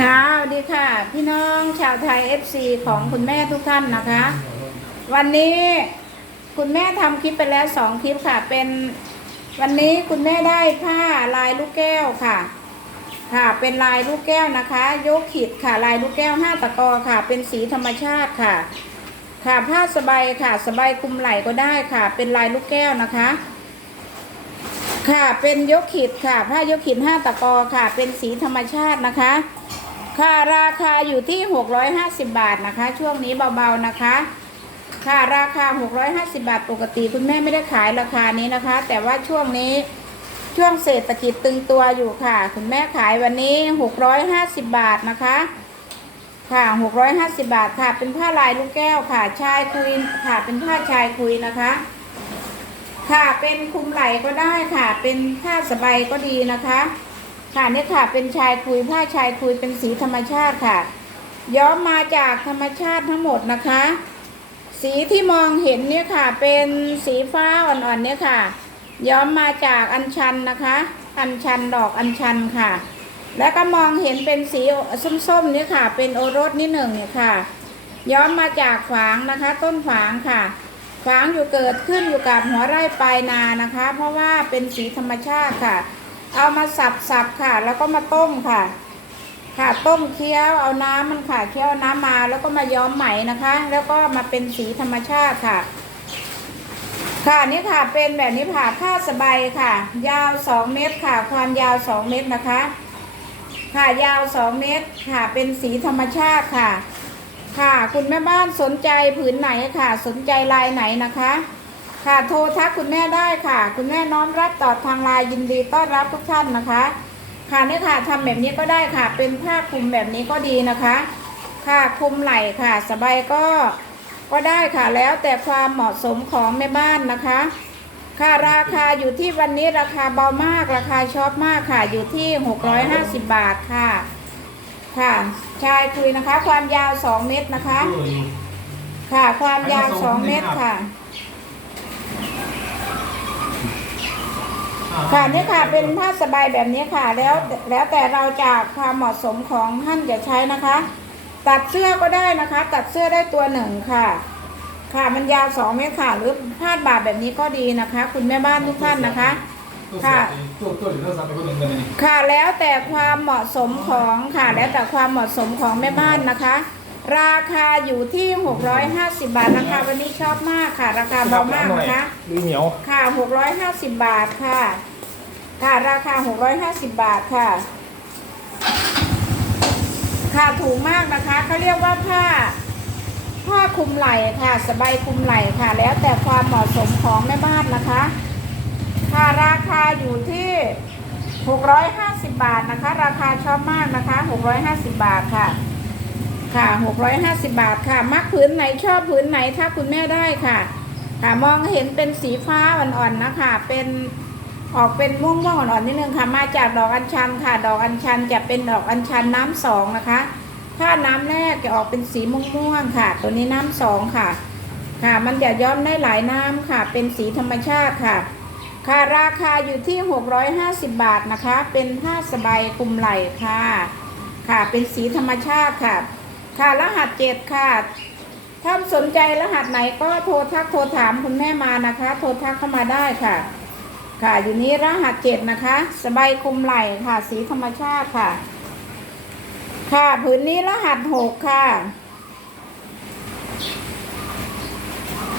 ค่ะสวัสดีค่ะ พี่น้องชาวไทย FC ของคุณแม่ทุกท่านนะคะ วันนี้คุณแม่ทำคลิปไปแล้วสองคลิปค่ะ เป็นวันนี้คุณแม่ได้ผ้าลายลูกแก้วค่ะ ค่ะ เป็นลายลูกแก้วนะคะ ยกขีดค่ะ ลายลูกแก้วห้าตะกอค่ะ เป็นสีธรรมชาติค่ะ ค่ะผ้าสบายค่ะ สบายคลุมไหล่ก็ได้ค่ะ เป็นลายลูกแก้วนะคะ ค่ะเป็นยกขีดค่ะผ้ายกขีดห้าตะกอค่ะ เป็นสีธรรมชาตินะคะ ค่ะราคาอยู่ที่ 650 บาทนะคะ ช่วงนี้เบาๆนะคะ ค่ะราคา 650 บาทปกติคุณแม่ไม่ได้ขายราคานี้นะคะ แต่ว่าช่วงนี้ช่วงเศรษฐกิจตึงตัวอยู่ค่ะ คุณแม่ขายวันนี้ 650 บาทนะคะค่ะ 650 บาทค่ะ เป็นผ้าลายลูกแก้วค่ะ ชายคุยค่ะ เป็นผ้าชายคุยนะคะ ค่ะเป็นคุมไหล่ก็ได้ค่ะ เป็นผ้าสบายก็ดีนะคะ ค่ะนี่ค่ะเป็นชายคุยผ้าชายคุยเป็นสีธรรมชาติค่ะ ย้อมมาจากธรรมชาติทั้งหมดนะคะ สีที่มองเห็นเนี่ยค่ะ เป็นสีฟ้าอ่อนๆเนี่ยค่ะ ย้อมมาจากอัญชันนะคะ อัญชันดอกอัญชันค่ะ แล้วก็มองเห็นเป็นสีส้มๆเนี่ยค่ะ เป็นโอรสนิดหนึ่งเนี่ยค่ะ ย้อมมาจากฝางนะคะ ต้นฝางค่ะ ฝางอยู่เกิดขึ้นอยู่กับหัวไร่ปลายนานะคะ เพราะว่าเป็นสีธรรมชาติค่ะ เอามาสับๆค่ะ แล้วก็มาต้มค่ะ ค่ะต้มเคี้ยวเอาน้ำมันค่ะเคี้ยวน้ำมาแล้วก็มาย้อมไหมนะคะ แล้วก็มาเป็นสีธรรมชาติค่ะ ค่ะนี่ค่ะเป็นแบบนี้ค่ะผ้าสบายค่ะ ยาว2เมตรค่ะ ความยาว2เมตรนะคะ ค่ะยาว2เมตรค่ะ เป็นสีธรรมชาติค่ะ ค่ะ คุณแม่บ้านสนใจผืนไหนค่ะ สนใจลายไหนนะคะ ค่ะโทรทักคุณแม่ได้ค่ะ คุณแม่น้อมรับตอบทางไลน์ยินดีต้อนรับทุกท่านนะคะ ค่ะเนี่ค่ะทำแบบนี้ก็ได้ค่ะ เป็นผ้าคลุมแบบนี้ก็ดีนะคะ ค่ะคลุมไหล่ค่ะ สบายก็ก็ได้ค่ะแล้วแต่ความเหมาะสมของแม่บ้านนะคะ ค่ะราคาอยู่ที่วันนี้ราคาเบามากราคาชอบมากค่ะ อยู่ที่ 650 บาทค่ะ ค่ะ ชายคุยนะคะ ความยาว2เมตรนะคะ ค่ะ ความยาว2เมตรค่ะ ค่ะนี่ค่ะเป็นผ้าสบายแบบนี้ค่ะ แล้วแล้วแต่เราจะความเหมาะสมของท่านจะใช้นะคะ ตัดเสื้อก็ได้นะคะ ตัดเสื้อได้ตัวหนึ่งค่ะ ค่ะมันยาวสองเมตรค่ะหรือผ้าบาทแบบนี้ก็ดีนะคะ คุณแม่บ้านทุกท่านนะคะ ค่ะ ตัวตัวหรือตัวซับไปคนหนึ่งกันเลยค่ะแล้วแต่ความเหมาะสมของค่ะแล้วแต่ความเหมาะสมของแม่บ้านนะคะ ราคาอยู่ที่ 650 บาทราคาวันนี้ชอบมากค่ะ ราคาเบามากนะคะหรือเหนียวค่ะ 650 บาทค่ะ ค่ะราคา 650 บาทค่ะ ค่ะถูกมากนะคะเขาเรียกว่าผ้าผ้าคลุมไหล่ค่ะ สบายคลุมไหล่ค่ะ แล้วแต่ความเหมาะสมของแม่บ้านนะคะ ค่ะราคาอยู่ที่ 650 บาทนะคะ ราคาชอบมากนะคะ 650 บาทค่ะ ค่ะ 650 บาทค่ะ มักผืนไหนชอบผืนไหนถ้าคุณแม่ได้ค่ะ ค่ะมองเห็นเป็นสีฟ้าอ่อนๆนะคะ เป็นออกเป็นม่วงๆอ่อนๆนิดนึงค่ะ มาจากดอกอัญชันค่ะ ดอกอัญชันจะเป็นดอกอัญชันน้ำสองนะคะ ถ้าน้ำแรกจะออกเป็นสีม่วงๆค่ะ ตัวนี้น้ำสองค่ะ ค่ะ มันจะย้อมได้หลายน้ำค่ะ เป็นสีธรรมชาติค่ะ ค่ะราคาอยู่ที่ 650 บาทนะคะ เป็นผ้าสบายคลุมไหล่ค่ะ ค่ะเป็นสีธรรมชาติค่ะ ค่ะรหัสเจ็ดค่ะถ้าสนใจรหัสไหนก็โทรทักโทรถามคุณแม่มานะคะ โทรทักเข้ามาได้ค่ะ ค่ะอยู่นี้รหัสเจ็ดนะคะ สบายคลุมไหล่ค่ะ สีธรรมชาติค่ะ ค่ะผืนนี้รหัสหกค่ะ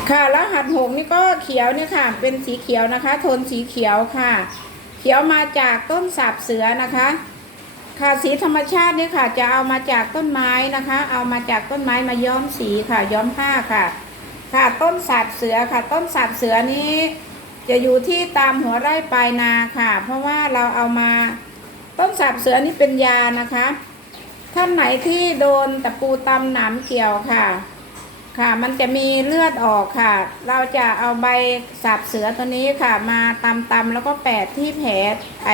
ค่ะรหัสหกนี่ก็เขียวเนี่ยค่ะ เป็นสีเขียวนะคะ โทนสีเขียวค่ะ เขียวมาจากต้นสาบเสือนะคะ ค่ะสีธรรมชาตินี่ค่ะ จะเอามาจากต้นไม้นะคะ เอามาจากต้นไม้มาย้อมสีค่ะ ย้อมผ้าค่ะ ค่ะต้นสาบเสือค่ะ ต้นสาบเสือนี้จะอยู่ที่ตามหัวไร่ปลายนาค่ะ เพราะว่าเราเอามาต้นสาบเสือนี่เป็นยานะคะ ท่านไหนที่โดนตะปูตำหนามเกี่ยวค่ะ ค่ะ มันจะมีเลือดออกค่ะ เราจะเอาใบสาบเสือตัวนี้ค่ะ มาตำตำแล้วก็แปะที่แผลไอ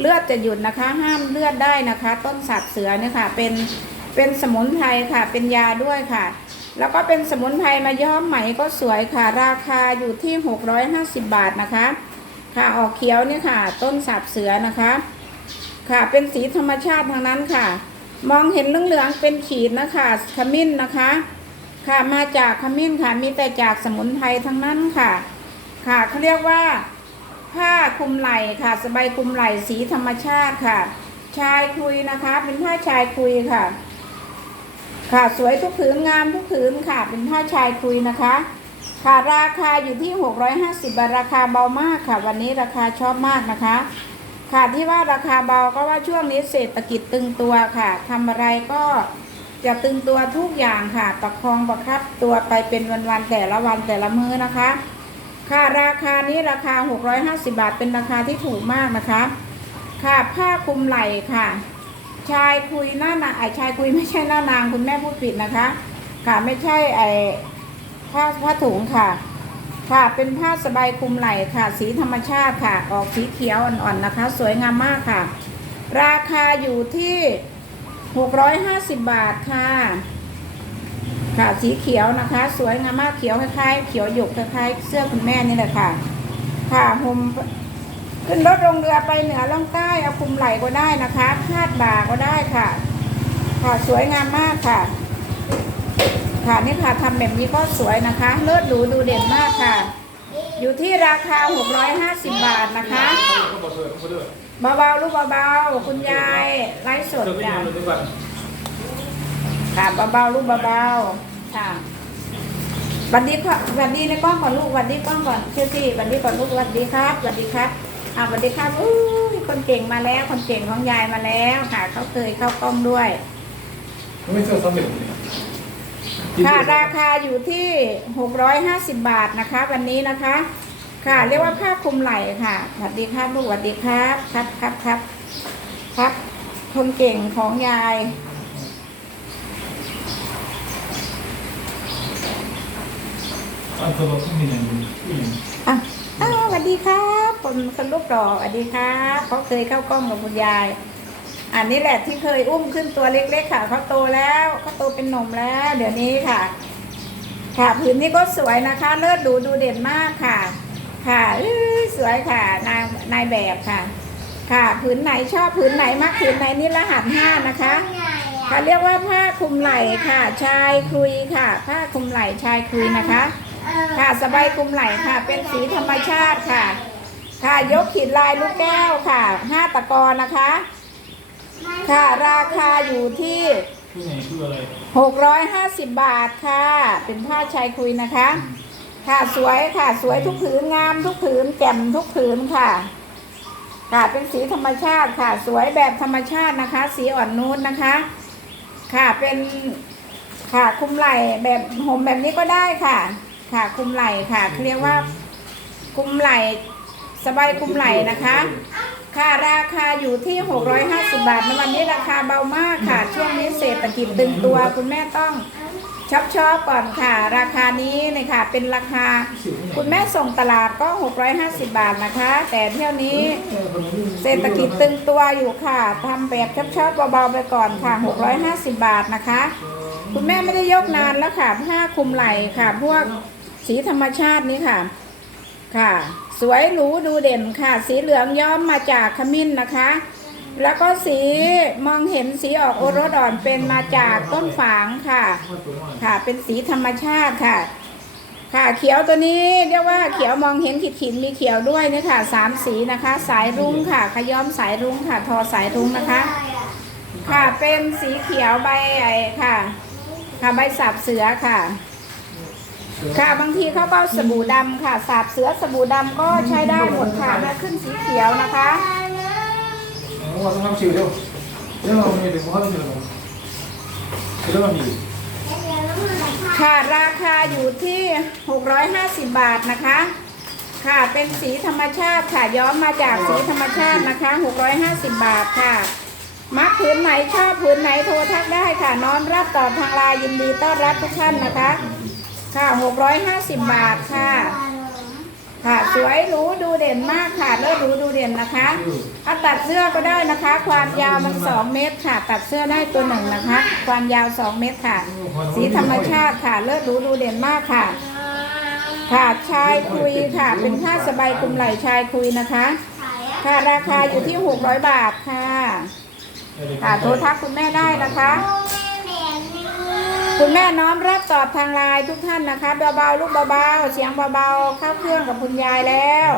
เลือดจะหยุดนะคะ ห้ามเลือดได้นะคะ ต้นสาบเสือเนี่ยค่ะ เป็นเป็นสมุนไพรค่ะ เป็นยาด้วยค่ะ แล้วก็เป็นสมุนไพรมาย้อมไหมก็สวยค่ะ ราคาอยู่ที่ 650 บาทนะคะ ค่ะออกเขียวเนี่ยค่ะ ต้นสาบเสือนะคะ ค่ะเป็นสีธรรมชาติทางนั้นค่ะ มองเห็นเหลืองๆเป็นขีดนะคะขมิ้นนะคะ ค่ะมาจากขมิ้นค่ะมีแต่จากสมุนไพรทั้งนั้นค่ะ ค่ะเขาเรียกว่า ผ้าคลุมไหล่ค่ะ สบายคลุมไหล่สีธรรมชาติค่ะ ชายคุยนะคะ เป็นผ้าชายคุยค่ะ ค่ะสวยทุกผืนงามทุกผืนค่ะ เป็นผ้าชายคุยนะคะ ค่ะราคาอยู่ที่ 650บาทราคาเบามากค่ะ วันนี้ราคาชอบมากนะคะ ค่ะที่ว่าราคาเบาก็ว่าช่วงนี้เศรษฐกิจตึงตัวค่ะทำอะไรก็ จะตึงตัวทุกอย่างค่ะ ประคองประครับตัวไปเป็นวันๆแต่ละวันแต่ละมื้อนะคะ ค่ะราคานี้ราคา 650 บาทเป็นราคาที่ถูกมากนะคะ ค่ะผ้าคลุมไหล่ค่ะ ชายคุยหน้านางไอชายคุยไม่ใช่หน้านางคุณแม่พูดผิดนะคะ ค่ะไม่ใช่ไอผ้าผ้าถุงค่ะ ค่ะเป็นผ้าสบายคลุมไหล่ค่ะ สีธรรมชาติค่ะ ออกสีเขียวอ่อนๆนะคะ สวยงามมากค่ะ ราคาอยู่ที่ 650 บาทค่ะ ค่ะสีเขียวนะคะ สวยงามมากเขียวคล้ายๆเขียวหยกคล้ายๆเสื้อคุณแม่นี่แหละค่ะ ค่ะห่มขึ้นรถลงเรือไปเหนือล่องใต้เอาคุมไหล่ก็ได้นะคะคาดบ่าก็ได้ค่ะ ค่ะสวยงามมากค่ะ ค่ะนี่ค่ะทำแบบนี้ก็สวยนะคะ เลิศหรูดูเด่นมากค่ะ อยู่ที่ราคา 650 บาทนะคะเขาบอกเธอเขาเบาๆลูกเบาๆคุณยายไลฟ์สดจ้ะค่ะเบาๆลูกเบาๆค่ะสวัสดีค่ะสวัสดีในกล้องก่อนลูกสวัสดีกล้องก่อนเชื่อที่สวัสดีก่อนลูกสวัสดีครับสวัสดีครับอ่าสวัสดีครับอู้ยคนเก่งมาแล้ว คนเก่งของยายมาแล้วค่ะเขาเคยเข้ากล้องด้วยไม่เชื่อสำเร็จ ค่ะราคาอยู่ที่ 650 บาทนะคะ วันนี้นะคะ ค่ะ เรียกว่าผ้าคลุมไหล่ค่ะสวัสดีครับลูกสวัสดีครับครับครับครับครับคนเก่งของยายอันเธอบอกที่มีอย่างนี้อะอ้าวสวัสดีครับคนคนลูกดอกสวัสดีครับเขาเคยเข้ากล้องกับคุณยาย อันนี้แหละที่เคยอุ้มขึ้นตัวเล็ก ๆ ค่ะเขาโตแล้วเขาโตเป็นหนุ่มแล้ว เดี๋ยวนี้ค่ะ ค่ะผืนนี้ก็สวยนะคะ เลิศดูดูเด่นมากค่ะ ค่ะสวยค่ะนายนายแบบค่ะ ค่ะผืนไหนชอบผืนไหนมากผืนไหนนี่รหัสห้านะคะค่ะเรียกว่าผ้าคลุมไหล่ค่ะ ชายคุยค่ะ ผ้าคลุมไหล่ชายคุยนะคะ ค่ะสบายคลุมไหล่ค่ะ เป็นสีธรรมชาติค่ะ ค่ะยกขีดลายลูกแก้วค่ะห้าตะกอนนะคะ ค่ะ ราคาอยู่ที่ที่ไหนคืออะไร650บาทค่ะ เป็นผ้าชายคุยนะคะ ค่ะสวยค่ะสวยทุกผืนงามทุกผืนแจ่มทุกผืนค่ะ ค่ะเป็นสีธรรมชาติค่ะ สวยแบบธรรมชาตินะคะ สีอ่อนนูนนะคะ ค่ะเป็นค่ะคลุมไหล่แบบห่มแบบนี้ก็ได้ค่ะ ค่ะคลุมไหล่ค่ะเขาเรียกว่าคลุมไหล่สบายคลุมไหล่นะคะ ค่ะราคาอยู่ที่ 650 บาทในวันนี้ราคาเบามากค่ะ ช่วงนี้เศรษฐกิจตึงตัวคุณแม่ต้องช็อปชอบก่อนค่ะ ราคานี้เลยค่ะ เป็นราคาคุณแม่ส่งตลาดก็ 650 บาทนะคะ แต่เที่ยวนี้เศรษฐกิจตึงตัวอยู่ค่ะทำแบบช็อปชอบเบาๆไปก่อนค่ะ 650 บาทนะคะ คุณแม่ไม่ได้ยกนานแล้วค่ะผ้าคลุมไหล่ค่ะ พวกสีธรรมชาตินี้ค่ะ ค่ะ สวยหรูดูเด่นค่ะ สีเหลืองย้อมมาจากขมิ้นนะคะ แล้วก็สีมองเห็นสีออกโอรสอ่อนเป็นมาจากต้นฝางค่ะ ค่ะ เป็นสีธรรมชาติค่ะ ค่ะเขียวตัวนี้เรียกว่าเขียวมองเห็นขีดขีดมีเขียวด้วยนี่ค่ะสามสีนะคะ สายรุ้งค่ะขย้อมสายรุ้งค่ะ ทอสายรุ้งนะคะ ค่ะเป็นสีเขียวใบไอค่ะ ค่ะใบสับเสือค่ะ ค่ะบางทีเขาก็เอาสบู่ดำค่ะ สาบเสือสบู่ดำก็ใช้ได้หมดค่ะถ้าขึ้นสีเขียวนะคะว่าต้องทำชิวเร็วเดี๋ยวเราไม่ถึงว่าต้องชิวเราเดี๋ยวเรามีค่ะราคาอยู่ที่ 650 บาทนะคะ ค่ะเป็นสีธรรมชาติค่ะย้อมมาจากสีธรรมชาตินะคะ 650 บาทค่ะมักผืนไหนชอบผืนไหนโทรทักได้ค่ะ น้อมรับตอบทางไลน์ยินดีต้อนรับทุกท่านนะคะ ค่ะ650บาทค่ะ ค่ะสวยหรูดูเด่นมากค่ะเลิศหรูดูเด่นนะคะเอาตัดเสื้อก็ได้นะคะ ความยาวมัน2เมตรค่ะ ตัดเสื้อได้ตัวหนึ่งนะคะ ความยาว2เมตรค่ะ สีธรรมชาติค่ะเลิศหรูดูเด่นมากค่ะค่ะชายคุยค่ะ เป็นผ้าสบายคลุมไหล่ชายคุยนะคะ ค่ะราคาอยู่ที่600บาทค่ะ ค่ะโทรทักคุณแม่ได้นะคะ คุณแม่น้อมรับตอบทางไลน์ทุกท่านนะคะเบาๆลูกเบาๆเสียงเบาๆเข้าเครื่องกับคุณยายแล้ว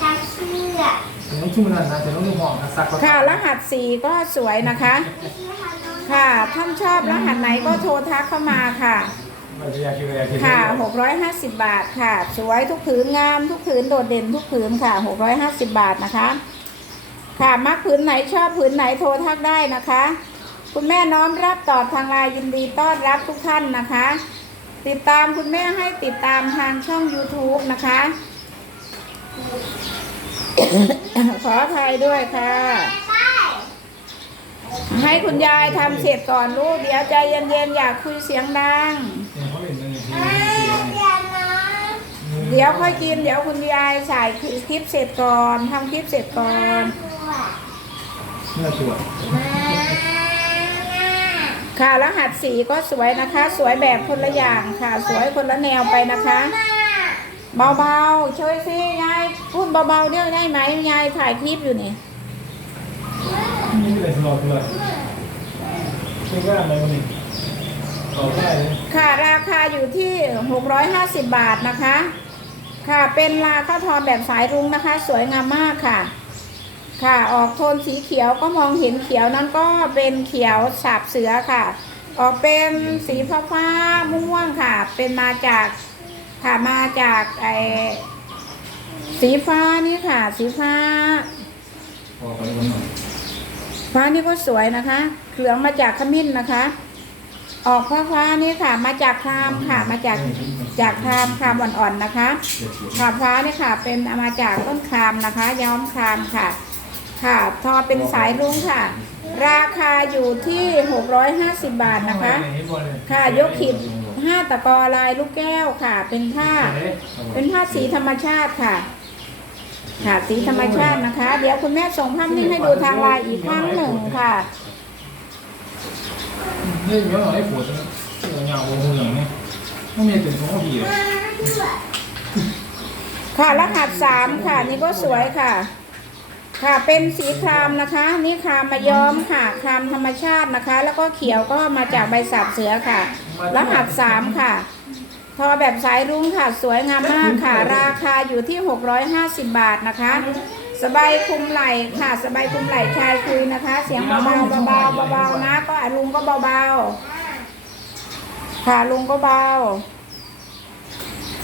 ทักเสื้อน้องชุ่มนั่นนะแต่น้องนุ่มหอมนะซักค่ะรหัสสี่ก็สวยนะคะ ค่ะท่านชอบรหัสไหนก็โทรทักเข้ามาค่ะมันจะอยากคิดอะไรคิดค่ะ 650 บาทค่ะ สวยทุกผืนงามทุกผืนโดดเด่นทุกผืนค่ะ 650 บาทนะคะ ค่ะมักผืนไหนชอบผืนไหนโทรทักได้นะคะ คุณแม่น้อมรับตอบทางไลน์ยินดีต้อนรับทุกท่านนะคะ ติดตามคุณแม่ให้ติดตามทางช่อง YouTube นะคะ ขออภัยด้วยค่ะ ให้คุณยายทำเสร็จก่อนลูก เดี๋ยวใจเย็นๆ อยากคุยเสียงดังเขาเล่นนั่นเองเดี๋ยวนะเดี๋ยวค่อยกิน เดี๋ยวคุณยายใส่คลิปเสร็จก่อนทำคลิปเสร็จก่อนเนื้อตัว ค่ะรหัสสีก็สวยนะคะ สวยแบบคนละอย่างค่ะ สวยคนละแนวไปนะคะ เบาๆช่วยสิยายพูดเบาๆเนี่ยได้ไหมยายถ่ายคลิปอยู่นี่นี่เป็นสโลว์ตัวเป็นว่าอะไรมันนี่ต่อได้เลยค่ะราคาอยู่ที่ 650 บาทนะคะ ค่ะเป็นลาข้าวทอแบบสายรุ้งนะคะ สวยงามมากค่ะ ค่ะออกโทนสีเขียวก็มองเห็นเขียวนั้นก็เป็นเขียวสาบเสือค่ะ ออกเป็นสีฟ้าฟ้าม่วงค่ะ เป็นมาจากค่ะมาจากไอสีฟ้านี่ค่ะ สีฟ้าฟ้านี่ก็สวยนะคะ เหลืองมาจากขมิ้นนะคะ ออกฟ้าฟ้าๆนี่ค่ะ มาจากครามค่ะ มาจากจากครามครามอ่อนๆนะคะคราฟ้านี่ค่ะ เป็นมาจากต้นครามนะคะ ย้อมครามค่ะ ค่ะทอเป็นสายรุ้งค่ะ ราคาอยู่ที่ 650 บาทนะคะ ค่ะยกขีดห้าตะกอลายลูกแก้วค่ะ เป็นผ้า เป็นผ้าสีธรรมชาติค่ะ ค่ะสีธรรมชาตินะคะ เดี๋ยวคุณแม่ส่งภาพนิ่งให้ดูทางไลน์อีกครั้งหนึ่งค่ะนี่เดี๋ยวเราได้ปวดเงาหัวเหลืองเนี่ยไม่มีถึงของผีเลยค่ะรหัสสามค่ะ นี่ก็สวยค่ะ ค่ะเป็นสีครามนะคะ นี่ครามมาย้อมค่ะครามธรรมชาตินะคะ แล้วก็เขียวก็มาจากใบสาบเสือค่ะรหัสสามค่ะ ทอแบบสายรุ้งค่ะสวยงามมากค่ะ ราคาอยู่ที่ 650 บาทนะคะ สบายคลุมไหล่ค่ะ สบายคลุมไหล่ชายคุยนะคะ เสียงเบาๆเบาๆเบาๆนะก็อะลุงก็เบาๆค่ะลุงก็เบา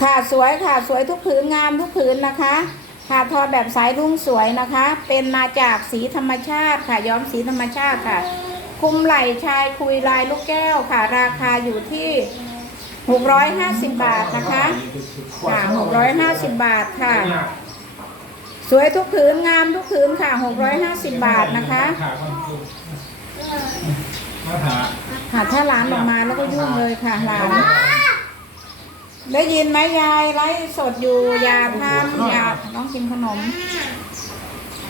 ค่ะสวยค่ะสวยทุกผืนงามทุกผืนนะคะ ค่ะทอแบบสายรุ่งสวยนะคะ เป็นมาจากสีธรรมชาติค่ะ ย้อมสีธรรมชาติค่ะ คุมไหล่ชายคุยลายลูกแก้วค่ะ ราคาอยู่ที่ 650 บาทนะคะค่ะ650 บาทค่ะ สวยทุกผืนงามทุกผืนค่ะ 650 บาทนะคะมาหาค่ะถ้าหลานออกมาแล้วก็ยุ่งเลยค่ะหลาน ได้ยินไหมยายไลฟ์สดอยู่อย่าทำอย่าน้องกินขนม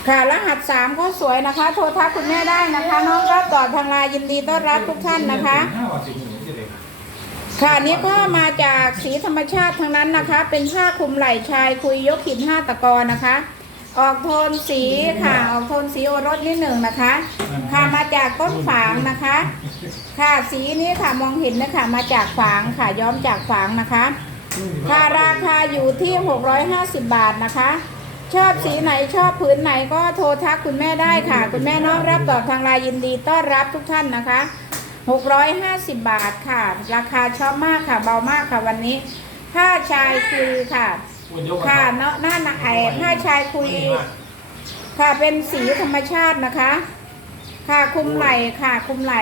ค่ะรหัสสามก็สวยนะคะ โทรทักคุณแม่ได้นะคะ น้องรับตอบทางไลน์ยินดีต้อนรับทุกท่านนะคะห้าวันสิบหนึ่งจะเด็กค่ะอันนี้ก็มาจากสีธรรมชาติทั้งนั้นนะคะ เป็นผ้าคลุมไหล่ชายคุยยกขีดห้าตะกอนะคะ ออกโทนสีค่ะ ออกโทนสีโอรสนิดหนึ่งนะคะ ค่ะมาจากต้นฝางนะคะ ค่ะสีนี้ค่ะมองเห็นนะคะมาจากฝางค่ะย้อมจากฝางนะคะ ค่ะราคาอยู่ที่ 650 บาทนะคะ ชอบสีไหนชอบผืนไหนก็โทรทักคุณแม่ได้ค่ะ คุณแม่น้องรับตอบทางไลน์ยินดีต้อนรับทุกท่านนะคะ 650 บาทค่ะ ราคาชอบมากค่ะเบามากค่ะวันนี้ ผ้าชายคุยค่ะ ค่ะเนาะหน้าหนักไอ้ผ้าชายคุย ค่ะเป็นสีธรรมชาตินะคะ ค่ะคลุมไหล่ค่ะคลุมไหล่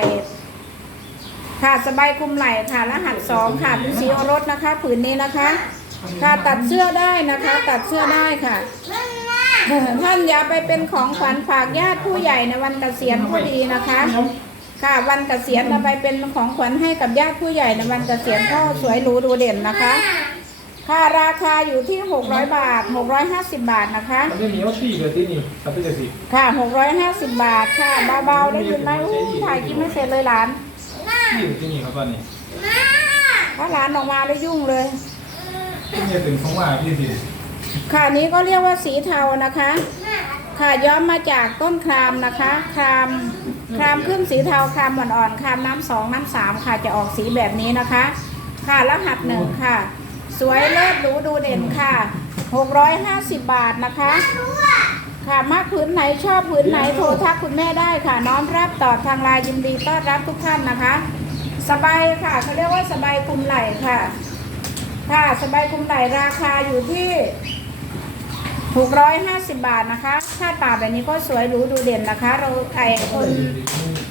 ค่ะสบายคลุมไหล่ค่ะรหัสสองค่ะเป็นสีโอรสนะคะ ผืนนี้นะคะ ค่ะตัดเสื้อได้นะคะ ตัดเสื้อได้ค่ะท่านอย่าไปเป็นของขวัญฝากญาติผู้ใหญ่ในวันเกษียณผู้ดีนะคะ ค่ะวันเกษียณเราไปเป็นของขวัญให้กับญาติผู้ใหญ่ในวันเกษียณก็สวยหรูดูเด่นนะคะ ค่ะราคาอยู่ที่ 600 บาท 650 บาทนะคะ มันจะมีว่าที่เกิดที่นี่กับที่จะสิค่ะ 650 บาทค่ะเบาๆได้ยินไหมอู้ถ่ายกินไม่เสร็จเลยหลาน ที่ที่นี่ครับตอนนี้ถ้าหลานออกมาแล้วยุ่งเลย ที่นี่ถึงของว่าที่สิค่ะนี้ก็เรียกว่าสีเทานะคะ ค่ะย้อมมาจากต้นครามนะคะครามครามขึ้นสีเทาครามอ่อนๆครามน้ำสองน้ำสามค่ะจะออกสีแบบนี้นะคะ ค่ะรหัสหนึ่งค่ะ สวยเลิศหรูดูเด่นค่ะ 650 บาทนะคะ ค่ะมากพื้นไหนชอบพื้นไหนโทรทักคุณแม่ได้ค่ะ น้อมรับตอบทางไลน์ยินดีต้อนรับทุกท่านนะคะ สบายค่ะเขาเรียกว่าสบายคลุมไหล่ค่ะ ค่ะสบายคลุมไหล่ราคาอยู่ที่650 บาทนะคะผ้าป่าแบบนี้ก็สวยหรูดูเด่นนะคะ เราไอคน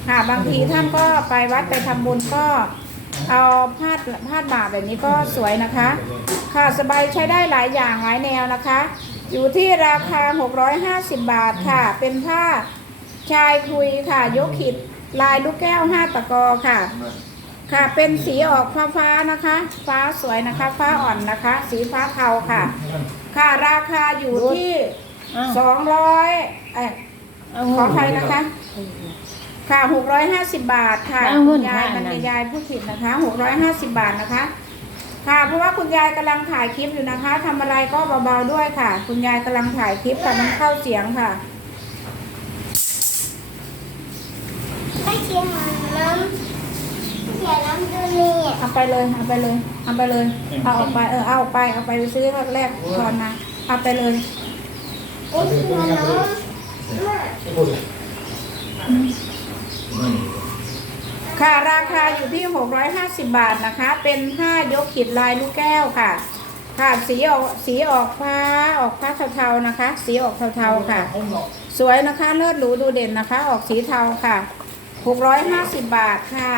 ค่ะบางทีท่านก็ไปวัดไปทำบุญก็ เอาผ้าผ้าบ่าแบบนี้ก็สวยนะคะ ค่ะสบายใช้ได้หลายอย่างหลายแนวนะคะ อยู่ที่ราคา 650 บาทค่ะ เป็นผ้าชายคุยค่ะ ยกขิดลายลูกแก้ว 5 ตะกอค่ะ ค่ะเป็นสีออกฟ้าฟ้าๆนะคะ ฟ้าสวยนะคะ ฟ้าอ่อนนะคะ สีฟ้าเทาค่ะ ค่ะราคาอยู่ที่สองร้อยเอยขออภัยนะคะ ค่ะหกร้อยห้าสิบบาทค่ะเอาเงิคุนณยายค่ะมันนั่น ยายผู้ผิดนะคะหกร้อยห้าสิบบาทนะคะ ค่ะ เพราะว่าคุณยายกำลังถ่ายคลิปอยู่นะคะทำอะไรก็เบาๆด้วยค่ะ คุณยายกำลังถ่ายคลิปค่ะมันเข้าเสียงค่ะ ไม่เขียนน้ำเขียนน้ำดูนี่เอาไปเลยเอาไปเลยเอาไปเลยเอาออกไปเออเอาออกไปเอาไปซื้อแรกๆทอนมาเอาไปเลย ไม่เขียนน้ำไม่พูดเลย ค่ะราคาอยู่ที่ 650 บาทนะคะ เป็นผ้ายกขีดลายลูกแก้วค่ะ ค่ะสีออกสีออกฟ้าออกฟ้าเทาๆนะคะ สีออกเทาๆค่ะ สวยนะคะเลิศหรูดูเด่นนะคะ ออกสีเทาค่ะ 650 บาทค่ะ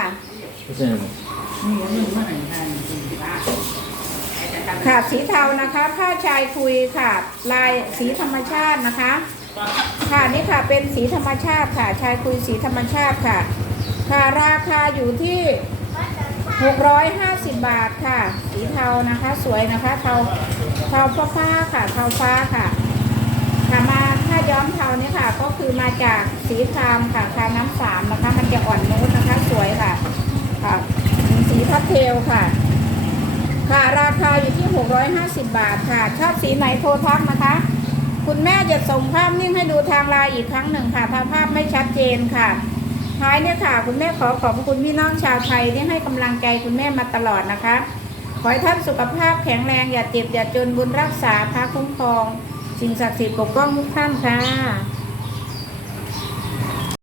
ค่ะสีเทานะคะ ผ้าชายคุยค่ะ ลายสีธรรมชาตินะคะ ค่ะนี่ค่ะเป็นสีธรรมชาติค่ะ ชายคุยสีธรรมชาติค่ะ ค่ะราคาอยู่ที่ 650 บาทค่ะ สีเทานะคะ สวยนะคะ เทาเทาฟ้าฟ้าค่ะ เทาฟ้าค่ะค่ะมาถ้าย้อมเทานี่ค่ะ ก็คือมาจากสีครามค่ะคาน้ำสามนะคะ มันจะอ่อนนุชนะคะ สวยค่ะค่ะสีพัดเทลค่ะ ค่ะราคาอยู่ที่ 650 บาทค่ะ ชอบสีไหนโทรทักนะคะ คุณแม่จะส่งภาพนิ่งให้ดูทางไลน์อีกครั้งหนึ่งค่ะถ้าภาพไม่ชัดเจนค่ะ ท้ายเนี่ยค่ะ คุณแม่ขอขอบคุณพี่น้องชาวไทยที่ให้กำลังใจคุณแม่มาตลอดนะคะ ขอให้ท่านสุขภาพแข็งแรงอย่าเจ็บอย่าจนบุญรักษาพระคุ้มครอง สิ่งศักดิ์สิทธิ์ปกป้องทุกท่านค่ะ